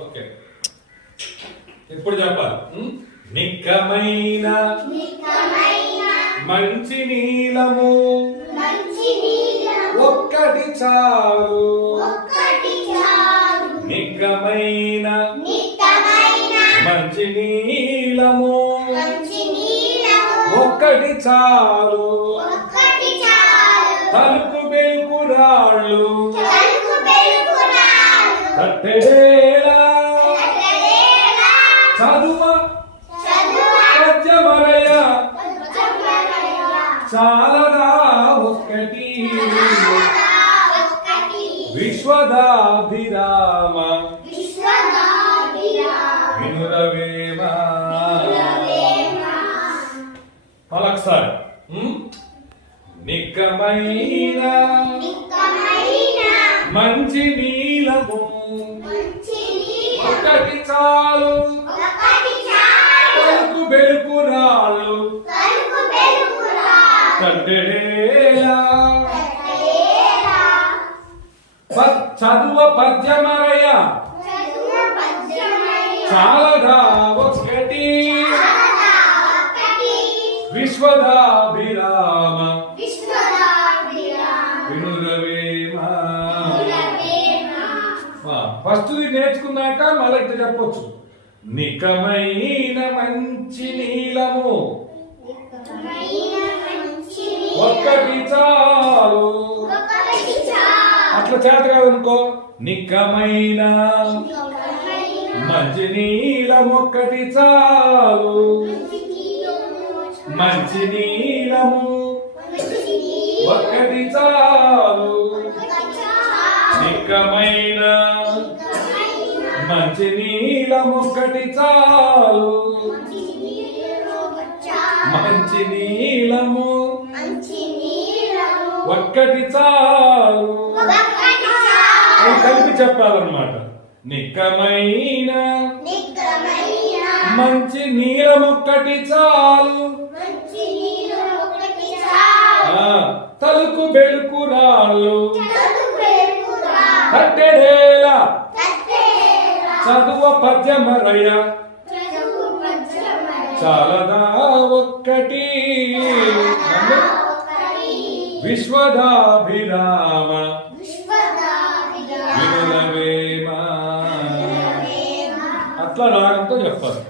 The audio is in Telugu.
ఓకే. ఇప్పుడు చెప్పాలి? నిక్కమైన మంచి నీలము ఒక్కటి చాలు. నిక్కమైన మంచి నీలము ఒక్కటి చాలు. తలుపు బెల్పు రాళ్ళు. కట్టెడేలా చదువ పద్యమరయ. చాలదా ఒక్కటి. విశ్వదాభిరామ. వినురవేమ. మళ్ళొకసారి? నిక్కమైన. మంచి నీలము. ఒకటి చాలు. తలుపు బెలుపు రాళ్ళు కట్టెడేలా ప- చదువ పద్యమరయ చాలదా ఒక్కటి. విశ్వదాభిరామ. ఫస్ట్ నేర్చుకున్నాక మళ్ళీ ఇట్లా చెప్పొచ్చు. నికమైన మంచి నీలము. ఒక్కటి చాలు. అట్లా చేత కాదనుకో. నికమైన మంచి నీలం ఒక్కటి చాలు. మంచి నీలము ఒక్కటి చాలు. నికమైన మంచి నీలం ఒక్కటి చాలు. మంచి నీలము ఒక్కటి చాలు. కలిపి చెప్పాలన్నమాట. నిక్కమైన మంచి నీలం ఒక్కటి చాలు. ఆ, తలుకు బెలుకు రాళ్ళు. కట్టెడేల చదువ పద్యమరయ చాలదా ఒక్కటి. విశ్వదాభిరామ. వినులవేమ. అట్లా రాగంతో చెప్పాలి.